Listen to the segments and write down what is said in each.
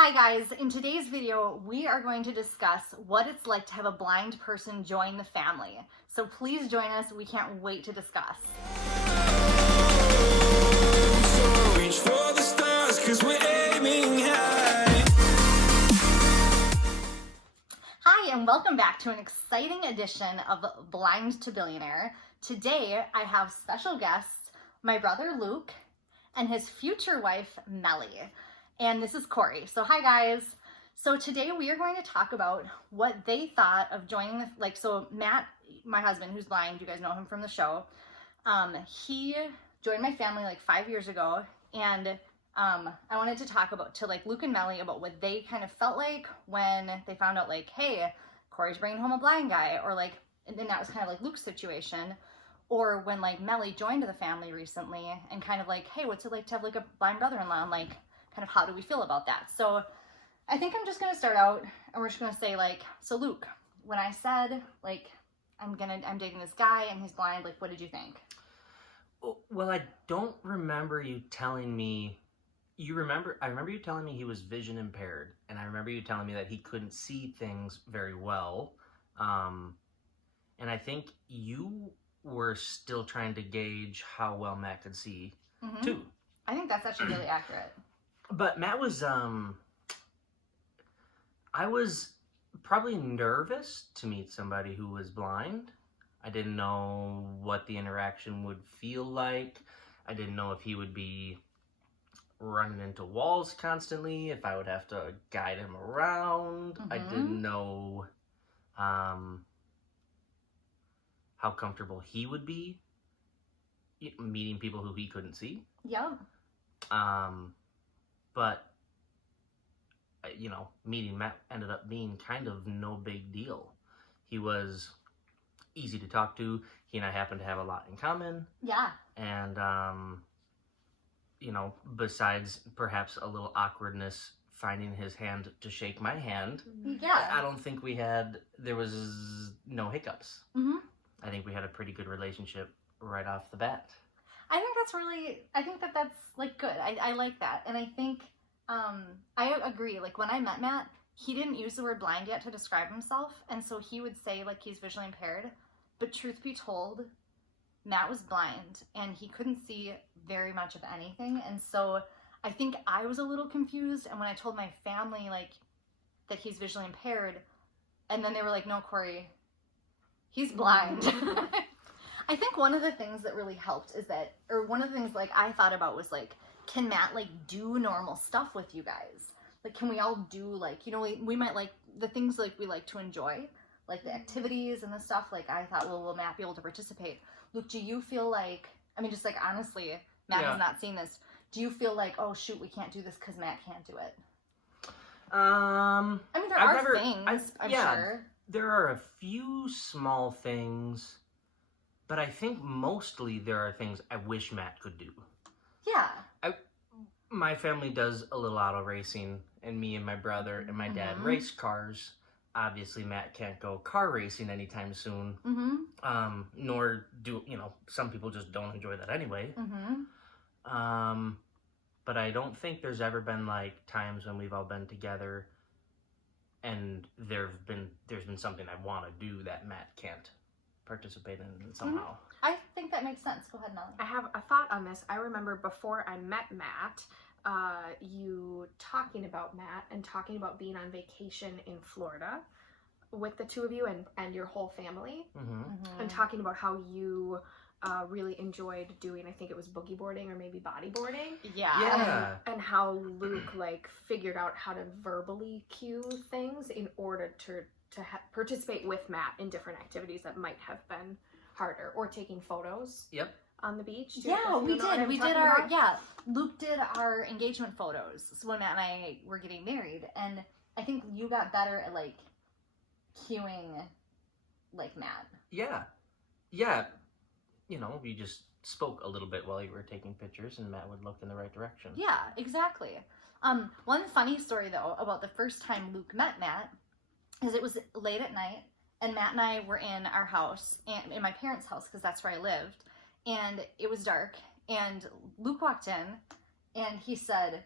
Hi guys, in today's video, we are going to discuss what it's like to have a blind person join the family. So please join us, we can't wait to discuss. So reach for the stars, 'cause we're aiming high. Hi, and welcome back to an exciting edition of Blind to Billionaire. Today, I have special guests, my brother Luke, and his future wife, Melly. And this is Corey. So hi guys. So today we are going to talk about what they thought of joining the, so Matt, my husband who's blind, you guys know him from the show. He joined my family like 5 years ago, and I wanted to talk to Luke and Melly about what they kind of felt like when they found out hey, Corey's bringing home a blind guy, or and then that was kind of like Luke's situation. Or when Melly joined the family recently and kind of hey, what's it like to have a blind brother-in-law, and kind of how do we feel about that? So I think I'm just going to start out and we're just going to say so Luke, when I said I'm dating this guy and he's blind, what did you think? Well, I don't remember you telling me, I remember you telling me he was vision impaired, and I remember you telling me that he couldn't see things very well. And I think you were still trying to gauge how well Matt could see too. I think that's actually really accurate. But Matt was, I was probably nervous to meet somebody who was blind. I didn't know what the interaction would feel like. I didn't know if he would be running into walls constantly, if I would have to guide him around. I didn't know how comfortable he would be meeting people who he couldn't see. Yeah. But, meeting Matt ended up being kind of no big deal. He was easy to talk to. He and I happen to have a lot in common. Yeah. And, besides perhaps a little awkwardness finding his hand to shake my hand, yeah, I don't think there was no hiccups. I think we had a pretty good relationship right off the bat. I think that's good. I like that. And I think, I agree. When I met Matt, he didn't use the word blind yet to describe himself. And so he would say he's visually impaired, but truth be told, Matt was blind and he couldn't see very much of anything. And so I think I was a little confused. And when I told my family that he's visually impaired, and then they were no, Corey, he's blind. I think one of the things that really helped is one of the things I thought about was can Matt do normal stuff with you guys? Can we all do we might the things we like to enjoy, the activities and the stuff. I thought, well, will Matt be able to participate? Luke, do you feel just honestly, Matt has not seen this. Do you feel oh shoot, we can't do this because Matt can't do it? There are things, I'm sure. There are a few small things, but I think mostly there are things I wish Matt could do. Yeah. My family does a little auto racing, and me and my brother and my dad race cars. Obviously, Matt can't go car racing anytime soon. Nor do, some people just don't enjoy that anyway. But I don't think there's ever been times when we've all been together and there's been something I want to do that Matt can't participate in somehow. I think that makes sense. Go ahead, Melly. I have a thought on this. I remember before I met Matt, you talking about Matt and talking about being on vacation in Florida with the two of you and your whole family, and talking about how you really enjoyed doing, I think it was boogie boarding or maybe bodyboarding. Yeah. And how Luke figured out how to verbally cue things in order to participate with Matt in different activities that might have been harder, or taking photos. Yep. On the beach. Yeah, we did. Luke did our engagement photos. So when Matt and I were getting married, and I think you got better at cueing Matt. Yeah. We just spoke a little bit while you were taking pictures, and Matt would look in the right direction. Yeah, exactly. One funny story though about the first time Luke met Matt is it was late at night, and Matt and I were in our house, and in my parents' house, because that's where I lived, and it was dark, and Luke walked in, and he said,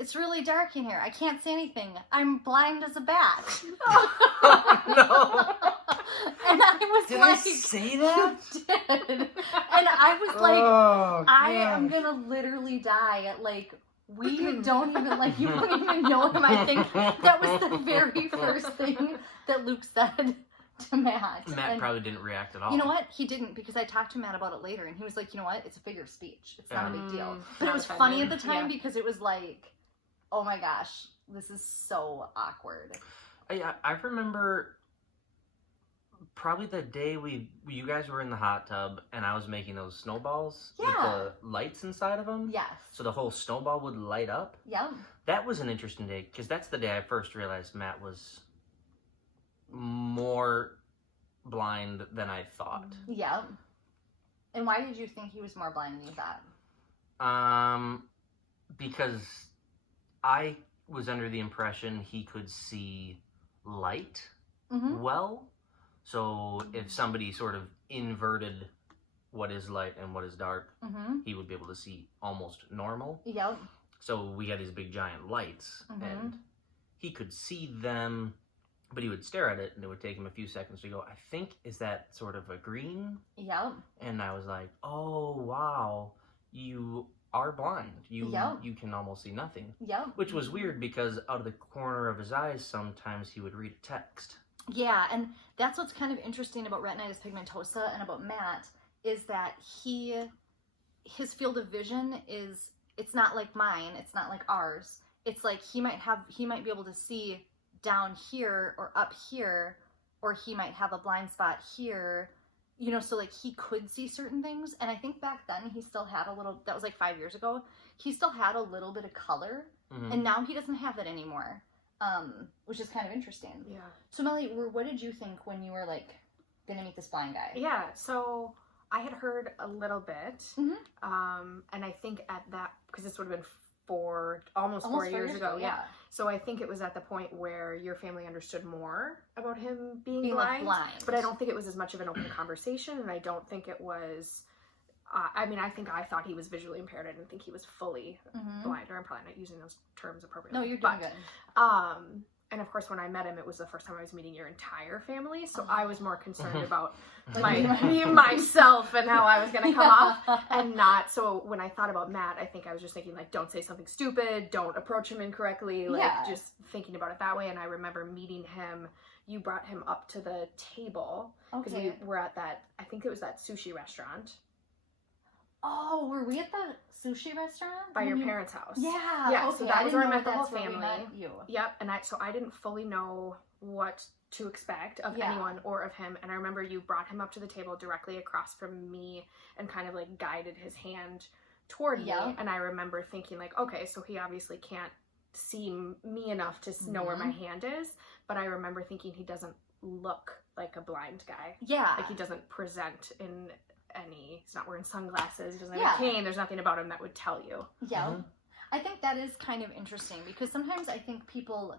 it's really dark in here. I can't see anything. I'm blind as a bat. No. And I was Did like, I say that? You did. And I was like, Oh, I God. am gonna literally die. Like, we don't even, like, you don't even know him. I think that was the very first thing that Luke said to Matt. Matt And probably didn't react at all. you know what? He didn't, because I talked to Matt about it later, and he was like, you know what? It's a figure of speech. It's not a big deal. But it Not was offended. funny at the time Yeah. because it was like, oh my gosh, this is so awkward. I remember probably the day you guys were in the hot tub and I was making those snowballs with Yeah. the lights inside of them. Yes. So the whole snowball would light up. Yep. That was an interesting day because that's the day I first realized Matt was more blind than I thought. Yep. And why did you think he was more blind than you thought? Because I was under the impression he could see light Mm-hmm. well. So if somebody sort of inverted what is light and what is dark, Mm-hmm. he would be able to see almost normal. Yep. So we had these big giant lights, Mhm. and he could see them, but he would stare at it, and it would take him a few seconds to go, I think, is that sort of a green? Yep. And I was like, oh, wow, you are blind. Yep. You can almost see nothing. Yep. Which was weird because out of the corner of his eyes, sometimes he would read a text. Yeah, and that's what's kind of interesting about retinitis pigmentosa and about Matt is that his field of vision is, it's not like mine, it's not like ours. It's like he might be able to see down here or up here, or he might have a blind spot here, you know, so like he could see certain things. And I think back then he still had a little, that was like 5 years ago, he still had a little bit of color, Mhm. and now he doesn't have it anymore, which is kind of interesting. Yeah. So Melly, what did you think when you were like gonna meet this blind guy? Yeah, so I had heard a little bit, Mhm. and I think at that, because this would have been almost 4 years ago, yeah. So I think it was at the point where your family understood more about him being Being like blind, blind. but I don't think it was as much of an open conversation, and I don't think it was, I mean, I think I thought he was visually impaired. I didn't think he was fully Mhm. blind, or I'm probably not using those terms appropriately. No, you're doing but, good. And of course, when I met him, it was the first time I was meeting your entire family, so Oh. I was more concerned about Like, myself and how I was going to come off, Yeah. and not. So when I thought about Matt, I think I was just thinking like, don't say something stupid, don't approach him incorrectly, like Yeah. just thinking about it that way. And I remember meeting him. You brought him up to the table because Okay. we were at that. I think it was that sushi restaurant Oh, were we at the sushi restaurant? by your When you- parents' house. Yeah. Yeah, Okay. so that was where I didn't know met the whole that's where we family. met you. Yep, and I didn't fully know what to expect of Yeah. anyone or of him, and I remember you brought him up to the table directly across from me and kind of like guided his hand toward Yeah. me, and I remember thinking like, okay, so he obviously can't see me enough to know where my hand is, but I remember thinking he doesn't look like a blind guy. Yeah. Like he doesn't present in he's not wearing sunglasses, he doesn't have Yeah. a cane, there's nothing about him that would tell you. Yeah. Mhm. I think that is kind of interesting because sometimes I think people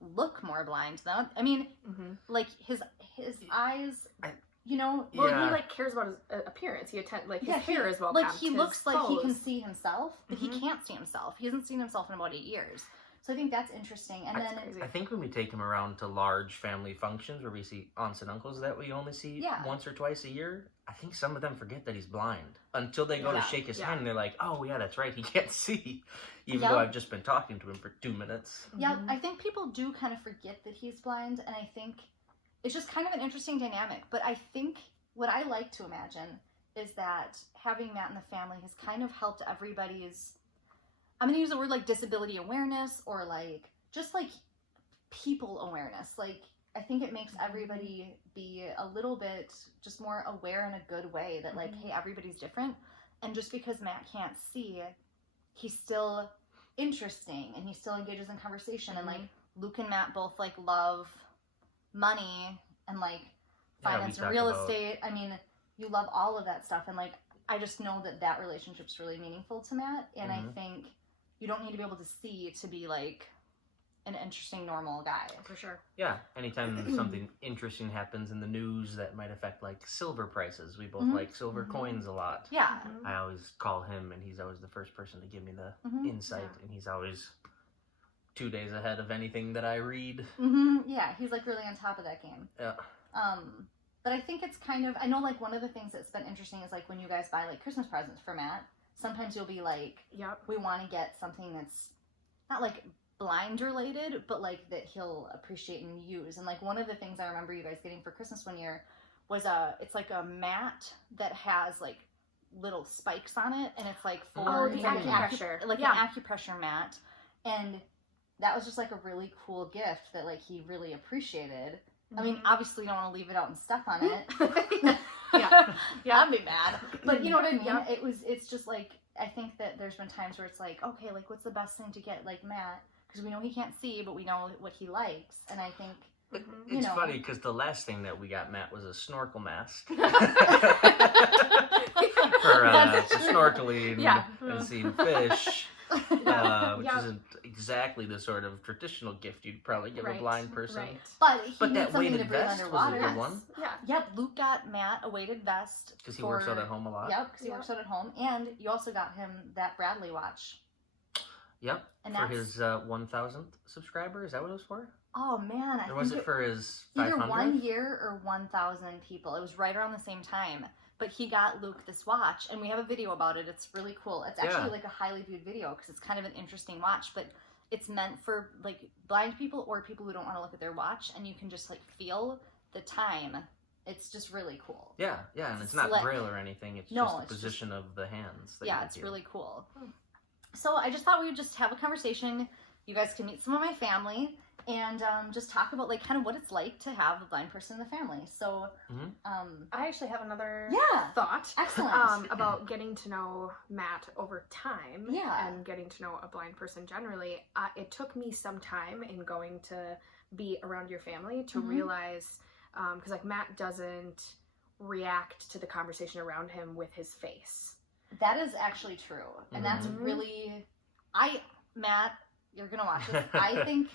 look more blind though. I mean, Mm-hmm. like his eyes, you know, Well, Yeah. he like cares about his appearance. His yeah, hair is well like kept, he his looks like he can clothes. see himself, but Mhm. he can't see himself. He hasn't seen himself in about 8 years. So I think that's interesting. And That's then crazy. I think when we take him around to large family functions where we see aunts and uncles that we only see Yeah. once or twice a year, I think some of them forget that he's blind until they go Yeah. to shake his Yeah. hand and they're like, oh yeah, that's right, he can't see, even Yep. though I've just been talking to him for 2 minutes. yeah, Mhm. I think people do kind of forget that he's blind, and I think it's just kind of an interesting dynamic. But I think what I like to imagine is that having Matt in the family has kind of helped everybody's, I'm going to use the word like disability awareness, or like just like people awareness. Like I think it makes everybody be a little bit just more aware in a good way that like, Mhm. hey, everybody's different. And just because Matt can't see, he's still interesting and he still engages in conversation. And like Luke and Matt both like love money and like Yeah, we finance and talk real about- estate. I mean, you love all of that stuff. And like, I just know that that relationship's really meaningful to Matt. And I Mhm. think you don't need to be able to see to be like an interesting, normal guy. For sure. Yeah, anytime something interesting happens in the news that might affect like silver prices, we both Mhm. like silver Mhm. coins a lot. Yeah. Mhm. I always call him and he's always the first person to give me the Mhm. insight, Yeah. and he's always 2 days ahead of anything that I read. Yeah, he's like really on top of that game. Yeah. But I think it's kind of, I know like one of the things that's been interesting is like when you guys buy like Christmas presents for Matt, sometimes you'll be like, Yep. we want to get something that's not like blind related, but like that he'll appreciate and use. And like one of the things I remember you guys getting for Christmas one year was it's like a mat that has like little spikes on it, and it's like for the it's like acupressure. an acupressure mat, and that was just like a really cool gift that like he really appreciated. I mean, obviously you don't want to leave it out and stuff on it. Yeah. I'd be mad. But you know what I mean? Yeah. It's just like, I think that there's been times where it's like, okay, like what's the best thing to get like Matt? Because we know he can't see, but we know what he likes. And I think, It's funny because the last thing that we got Matt was a snorkel mask for snorkeling and seeing fish. Which isn't exactly the sort of traditional gift you'd probably give a blind person. Right. But he But needs that something to weighted breathe vest was underwater. a good one. Yeah. Yep, Luke got Matt a weighted vest. Because he works out at home a lot. Yep, because he works out at home. And you also got him that Bradley watch. Yep, And for that's, his 1,000th subscriber. Is that what it was for? oh man, Or was it for his 500th? either 1 year or 1,000 people. It was right around the same time. But he got Luke this watch, and we have a video about it. It's really cool. It's actually like a highly viewed video because it's kind of an interesting watch, but it's meant for like blind people or people who don't want to look at their watch, and you can just like feel the time. It's just really cool. Yeah, and it's not Slick. braille or anything. It's No, just the it's position of the hands. That Yeah, you it's feel. really cool. So I just thought we would just have a conversation. You guys can meet some of my family and just talk about like kind of what it's like to have a blind person in the family. So, I actually have another thought. Excellent. About getting to know Matt over time. Yeah. And getting to know a blind person generally. It took me some time in going to be around your family to realize, because like Matt doesn't react to the conversation around him with his face. That is actually true. And that's really, Matt, you're going to watch this. I think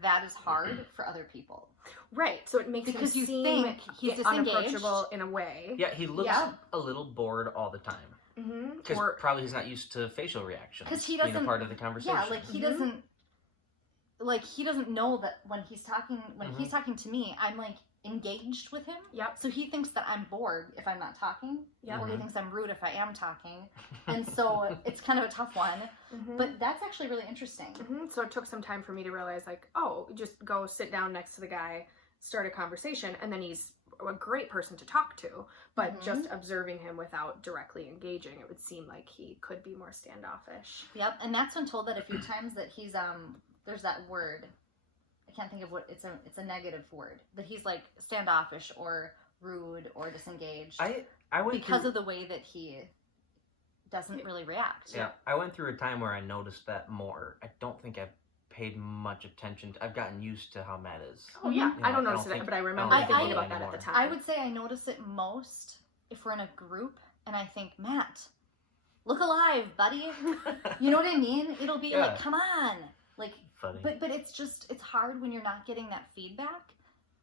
that is hard for other people. Right. So it makes Because him you seem think he's disengaged. unapproachable in a way. Yeah, he looks a little bored all the time. Because probably he's not used to facial reactions. Because he being doesn't, a part of the conversation. Yeah, like he doesn't know that when he's talking, he's talking to me, I'm like engaged with him. Yep. So he thinks that I'm bored if I'm not talking. Yep. Or he thinks I'm rude if I am talking. And so it's kind of a tough one. But that's actually really interesting. So it took some time for me to realize, like, oh, just go sit down next to the guy, start a conversation, and then he's a great person to talk to. But just observing him without directly engaging, it would seem like he could be more standoffish. Yep. And Matt's been told that a few times that he's there's that word. I can't think of what it's a negative word, that he's like standoffish or rude or disengaged. I went because of the way that he doesn't really react. Yeah, I went through a time where I noticed that more. I don't think I've paid much attention. I've gotten used to how Matt is. Oh yeah, You know, I don't notice it, but I remember thinking about that at the time. I would say I notice it most if we're in a group and I think, Matt, look alive, buddy. You know what I mean? It'll be like, come on. Like, funny. But it's just, it's hard when you're not getting that feedback.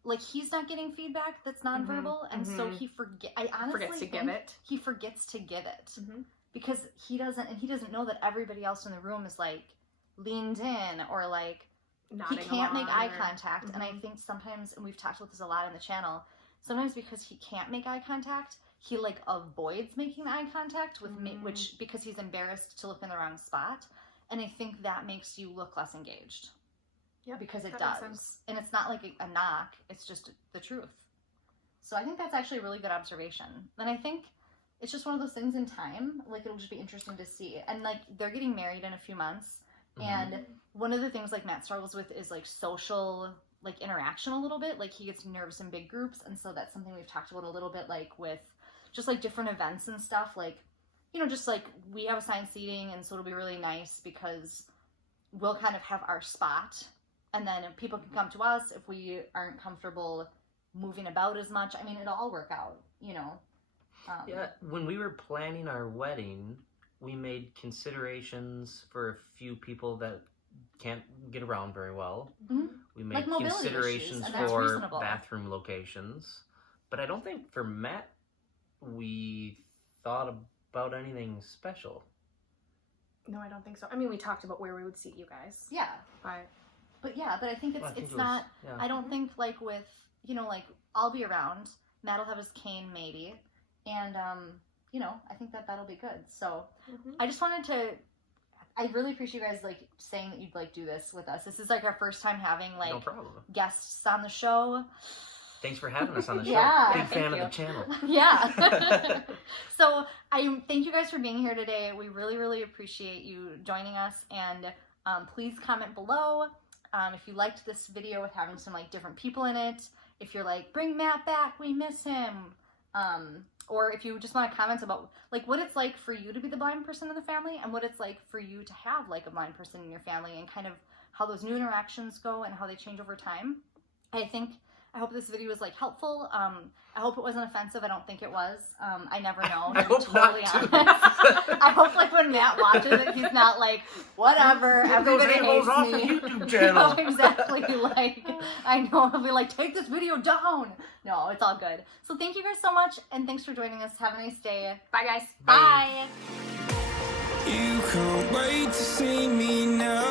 Like, he's not getting feedback that's nonverbal, and so he I honestly forgets to give it. He forgets to give it. Because he doesn't know that everybody else in the room is like leaned in or like Nodding he can't make eye along contact. And I think sometimes, and we've talked about this a lot on the channel, sometimes because he can't make eye contact, he like avoids making eye contact with me, which because he's embarrassed to look in the wrong spot. And I think that makes you look less engaged. Yeah, because it that makes does. sense. And it's not like a knock, it's just the truth. So I think that's actually a really good observation. And I think it's just one of those things in time, like it'll just be interesting to see. And like they're getting married in a few months. And one of the things like Matt struggles with is like social like interaction a little bit. Like he gets nervous in big groups. And so that's something we've talked about a little bit, like with just like different events and stuff. Like, you know, just like we have assigned seating, and so it'll be really nice because we'll kind of have our spot, and then if people can come to us if we aren't comfortable moving about as much. I mean, it'll all work out, you know. Yeah, when we were planning our wedding, we made considerations for a few people that can't get around very well. We made like considerations issues, for reasonable. bathroom locations, but I don't think for Matt we thought about anything special. No, I don't think so. I mean, we talked about where we would seat you guys. Yeah. But But yeah, but I think it's Well, I think it's it was- not. yeah. I don't think like with like I'll be around. Matt'll have his cane maybe, and I think that'll be good. So I just wanted to. I really appreciate you guys like saying that you'd like do this with us. This is like our first time having like No problem. guests on the show. Thanks for having us on the show. Yeah, Big thank fan you. of the channel. Yeah. So I thank you guys for being here today. We really, really appreciate you joining us. And please comment below if you liked this video with having some like different people in it. If you're like, bring Matt back, we miss him. Or if you just want to comment about like what it's like for you to be the blind person in the family and what it's like for you to have like a blind person in your family and kind of how those new interactions go and how they change over time. I hope this video was like helpful. I hope it wasn't offensive. I don't think it was. I never know. I To be hope not, totally too. honest. I hope like when Matt watches it, he's not like, whatever, Get those everybody a-holes hates off me. the YouTube channel. No, exactly. Like, I know he'll be like, take this video down. No, it's all good. So thank you guys so much, and thanks for joining us. Have a nice day. Bye, guys. Bye. You can't wait to see me now.